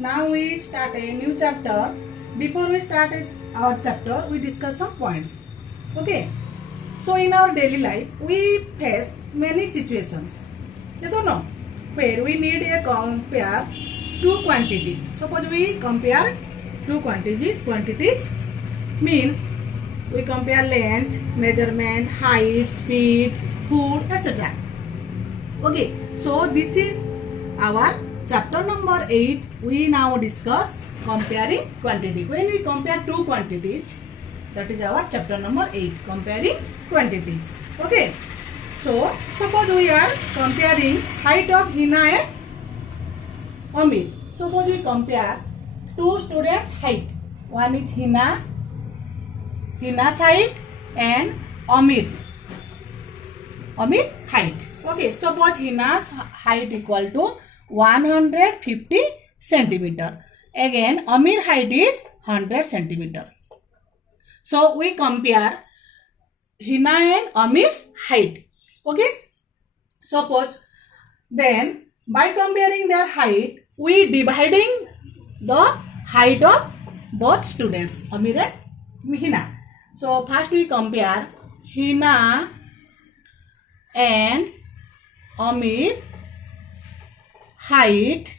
Now we start a new chapter. Before we start our chapter, we discuss some points. Okay. So in our daily life, we face many situations. Yes or no? Where we need a compare two quantities. Suppose we compare two quantities means we compare length, measurement, height, speed, food, etc. Okay, so this is our chapter number 8. We now discuss comparing quantity. When we compare two quantities, that is our chapter number 8, comparing quantities. Okay, so suppose we are comparing height of Hina and Amir. Suppose we compare two students' height. One is Hina's height and Amir's height. Okay, suppose Hina's height equal to 150 centimeter. Again, Amir's height is 100 centimeter. So we compare Hina and Amir's height. Okay. Suppose then by comparing their height, we dividing the height of both students, Amir and Hina. So first we compare Hina and Amir height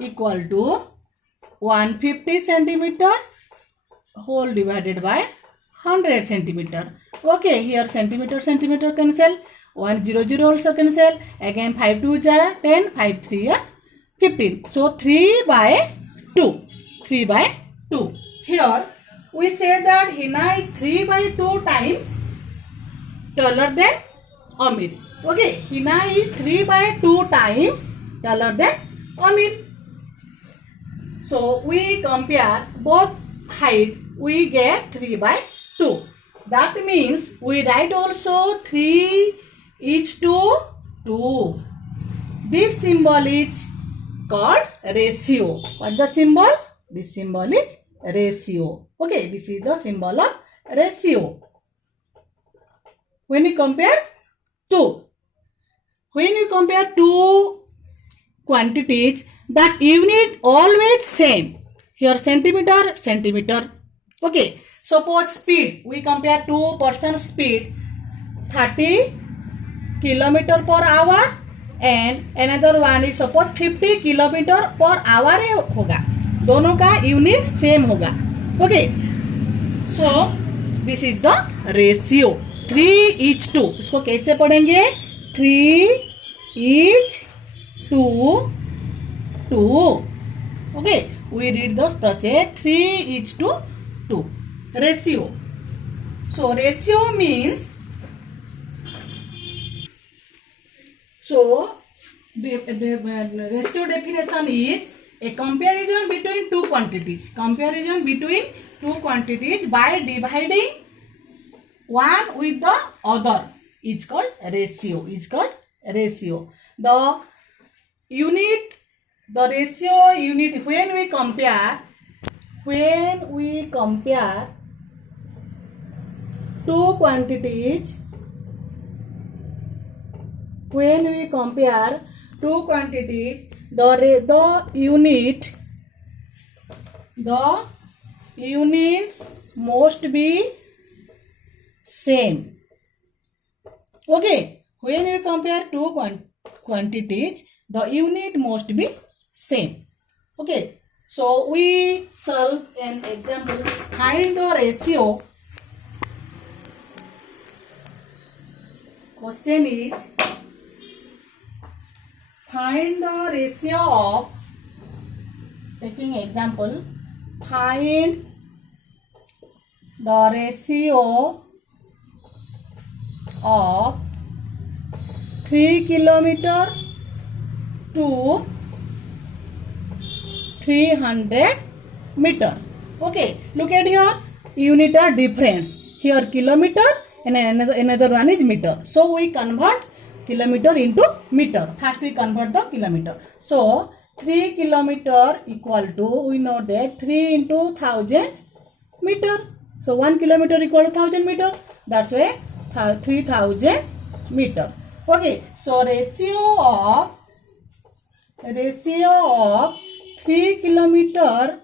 equal to 150 centimeter whole divided by 100 centimeter. Okay, here centimeter cancel, 100 also cancel, again 5 2 are 10, 5 3 are 15. So 3 by 2. Here we say that Hina is 3 by 2 times taller than Amir. Okay, Hina is 3 by 2 times taller than Amir. So we compare both height, we get 3 by 2. That means we write also 3 is to 2. This symbol is called ratio. What the symbol? This symbol is ratio. Okay, this is the symbol of ratio. When you compare two quantities, that unit always same. Here centimeter. Okay, suppose speed, we compare two person speed 30 kilometer per hour and another one is suppose 50 kilometer per hour होगा, दोनों का unit same होगा. Okay, so this is the ratio 3:2. इसको कैसे पढ़ेंगे? 3:2. Okay, we read this process 3:2 ratio. So ratio means, so the ratio definition is a comparison between two quantities. Comparison between two quantities by dividing one with the other is called ratio. The ratio unit when we compare two quantities, the units must be same. Okay, when we compare two quantities, the unit must be same. Okay, so we solve an example. Find the ratio. Question is, find the ratio of, taking example, find the ratio of 3 kilometer to 300 meter. Okay, look at here, unit are difference. Here kilometer and another one is meter. So we convert kilometer into meter. First we convert the kilometer. So 3 kilometer equal to, we know that 3 into 1000 meter. So 1 kilometer equal to 1000 meter. That's why 3000 meter. Okay, so ratio of ratio of 3 kilometer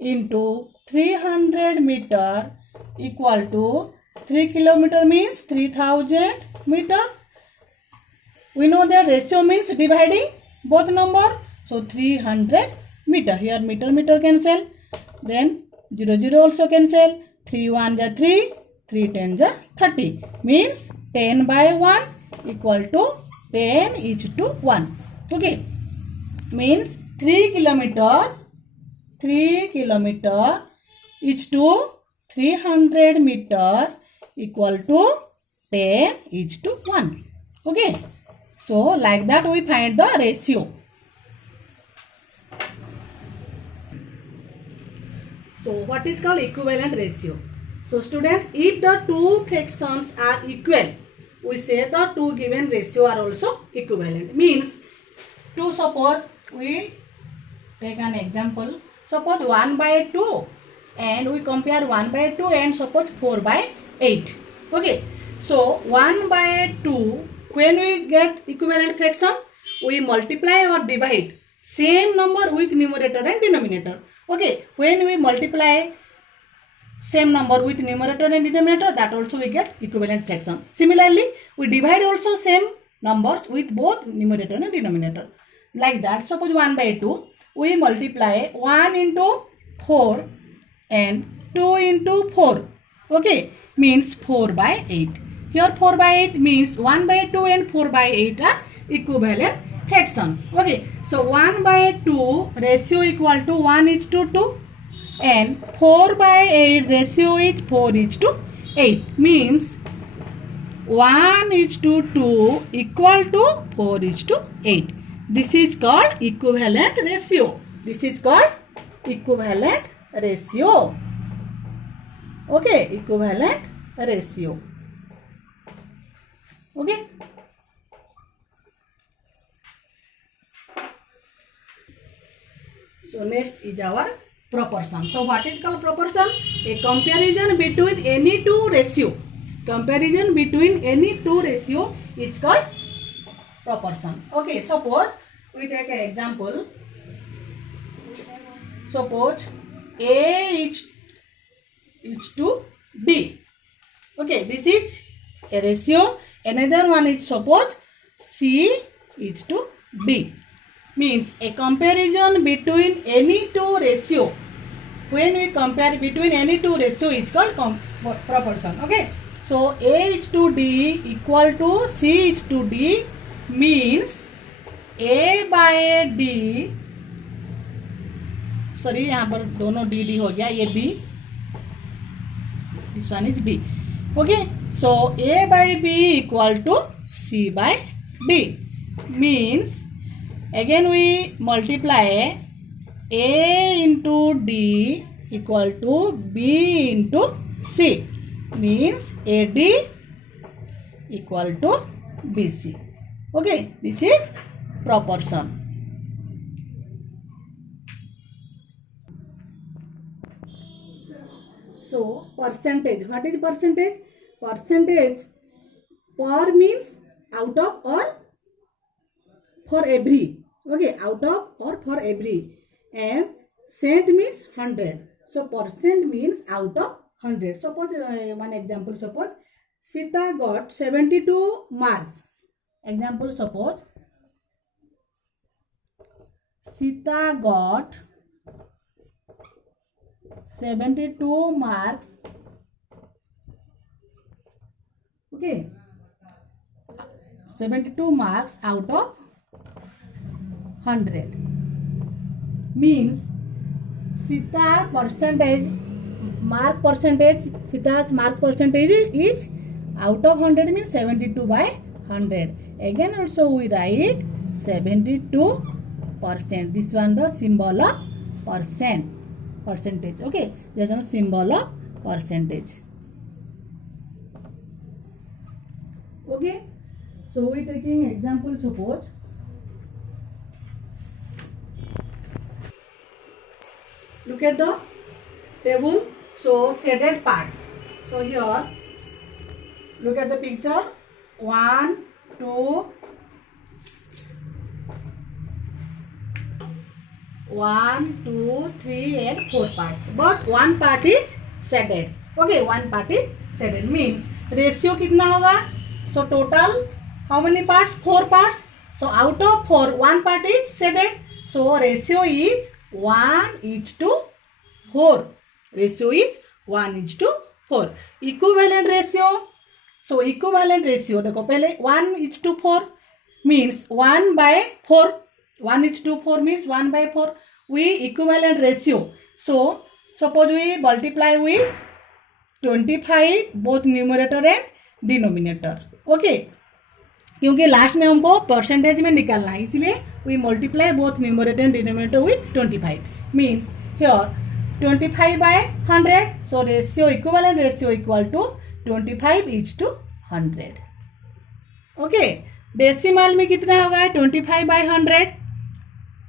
into 300 meter equal to 3 kilometer means 3000 meter. We know that ratio means dividing both number. So 300 meter. Here meter cancel. Then 0 also cancel. 3 1 ja 3. 3 10 ja 30. Means 10 by 1 equal to 10 is to 1. Okay. Means 3 kilometer is to 300 meter equal to 10 is to 1. Okay. So like that we find the ratio. So what is called equivalent ratio? So students, if the two fractions are equal, we say the two given ratio are also equivalent. Means to suppose we take an example. Suppose 1 by 2 and we compare 1 by 2 and suppose 4 by 8. Okay. So 1 by 2, when we get equivalent fraction, we multiply or divide same number with numerator and denominator. Okay. When we multiply same number with numerator and denominator, that also we get equivalent fraction. Similarly, we divide also same numbers with both numerator and denominator. Like that, suppose 1 by 2, we multiply 1 into 4 and 2 into 4. Okay, means 4 by 8. Here 4 by 8 means 1 by 2 and 4 by 8 are equivalent fractions. Okay, so 1 by 2 ratio equal to 1 is to 2 and 4 by 8 ratio is 4 is to 8. Means 1 is to 2 equal to 4 is to 8. This is called equivalent ratio. This is called equivalent ratio. Okay, equivalent ratio. Okay. So next is our proportion. So what is called proportion? A comparison between any two ratio. Comparison between any two ratio is called proportion. Okay, suppose we take an example. Suppose A is to D. Okay, this is a ratio. Another one is suppose C is to D. Means a comparison between any two ratio. When we compare between any two ratio is called proportion. Okay. So A is to D equal to C is to D means A by D. Sorry यहाँ पर दोनों D D हो गया, ये B, this one is B. Okay, so A by B equal to C by D means again we multiply A into D equal to B into C means AD equal to BC. Okay, this is proportion. So percentage, what is percentage? Percentage per means out of or for every. Okay, out of or for every, and cent means 100. So percent means out of 100. Suppose one example, suppose Sita got 72 marks. Example, suppose Sita got 72 marks. Okay, 72 marks out of 100 means Sita's mark percentage is out of 100 means 72 by 100. Again also we write 72%. This one the symbol of percentage. Okay, this is a symbol of percentage. Okay, so we taking example, suppose look at the table. So shaded part. So here look at the picture. 1, 2, 1, 2, 3 and 4 parts. But one part is shaded. Okay, one part is shaded. Means ratio कितना होगा? So total how many parts? 4 parts. So out of 4, one part is shaded. So ratio is 1:4. Ratio is 1:4. Equivalent ratio. So equivalent ratio देखो पहले 1:4 means 1/4. 1:4 means 1/4. We equivalent ratio. So suppose we multiply with 25 both numerator and denominator. Okay. क्योंकि last में हमको percentage में निकालना है, इसलिए we multiply both numerator and denominator with 25 means here 25/100. So ratio equivalent ratio equal to 25:100. Okay, decimal में कितना होगा? 25/100.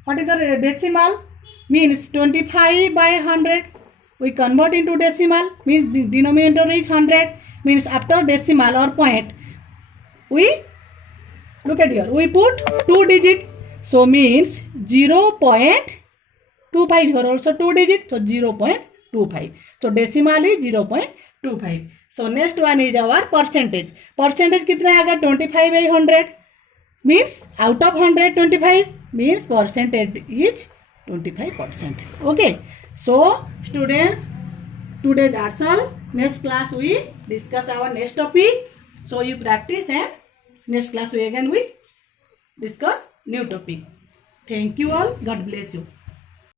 What is the decimal? Means 25/100. We convert into decimal means denominator is 100. Means after decimal और point we look at here, we put 2 digit, so means 0.25. here also 2 digit, so 0.25. so decimal is 0.25. so next one is our percentage. Percentage कितना आएगा? 25/100 means out of 100 25 means percentage is 25%. okay, so students, today that's all. Next class we discuss our next topic. So you practice and next class we again we discuss new topic. Thank you all. God bless you.